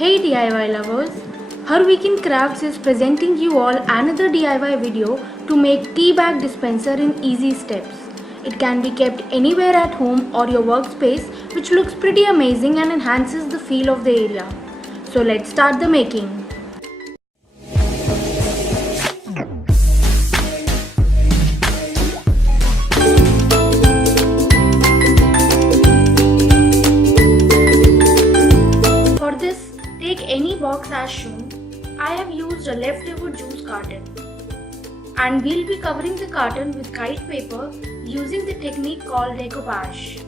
Hey DIY lovers! Her Weekend Crafts is presenting you all another DIY video to make tea bag dispenser in easy steps. It can be kept anywhere at home or your workspace, which looks pretty amazing and enhances the feel of the area. So let's start the making. For this, take any box as shown. I have used a leftover juice carton. And we'll be covering the carton with kite paper using the technique called decoupage.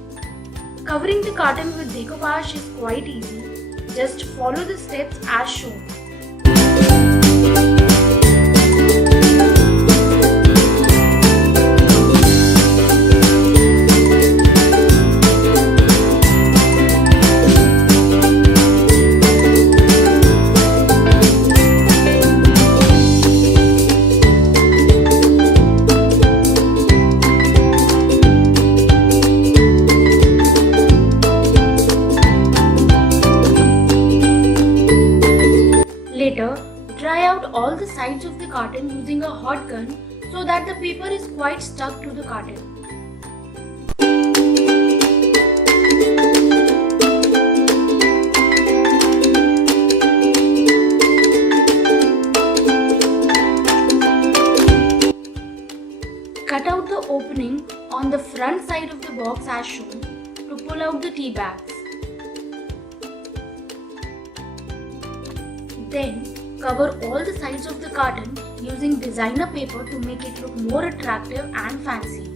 Covering the carton with decoupage is quite easy. Just follow the steps as shown. Later, dry out all the sides of the carton using a hot gun so that the paper is quite stuck to the carton. Cut out the opening on the front side of the box as shown to pull out the tea bags. Then, cover all the sides of the carton using designer paper to make it look more attractive and fancy.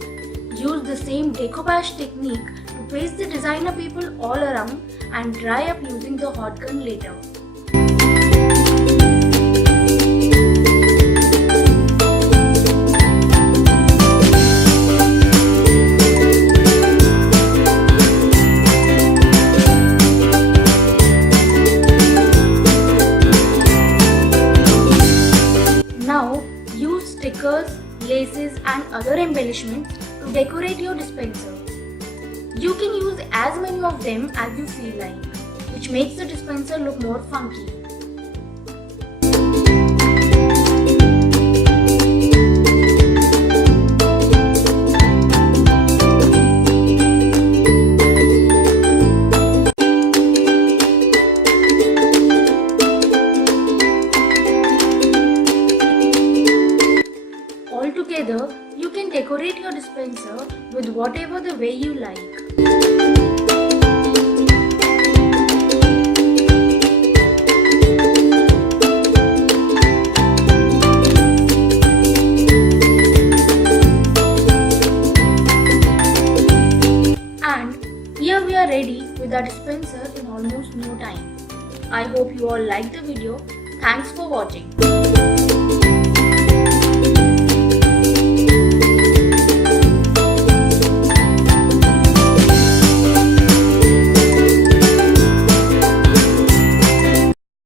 Use the same decoupage technique to paste the designer paper all around and dry up using the hot gun later. Now, use stickers, laces and other embellishments to decorate your dispenser. You can use as many of them as you feel like, which makes the dispenser look more funky. Altogether, you can decorate your dispenser with whatever the way you like. And here we are ready with our dispenser in almost no time. I hope you all liked the video. Thanks for watching.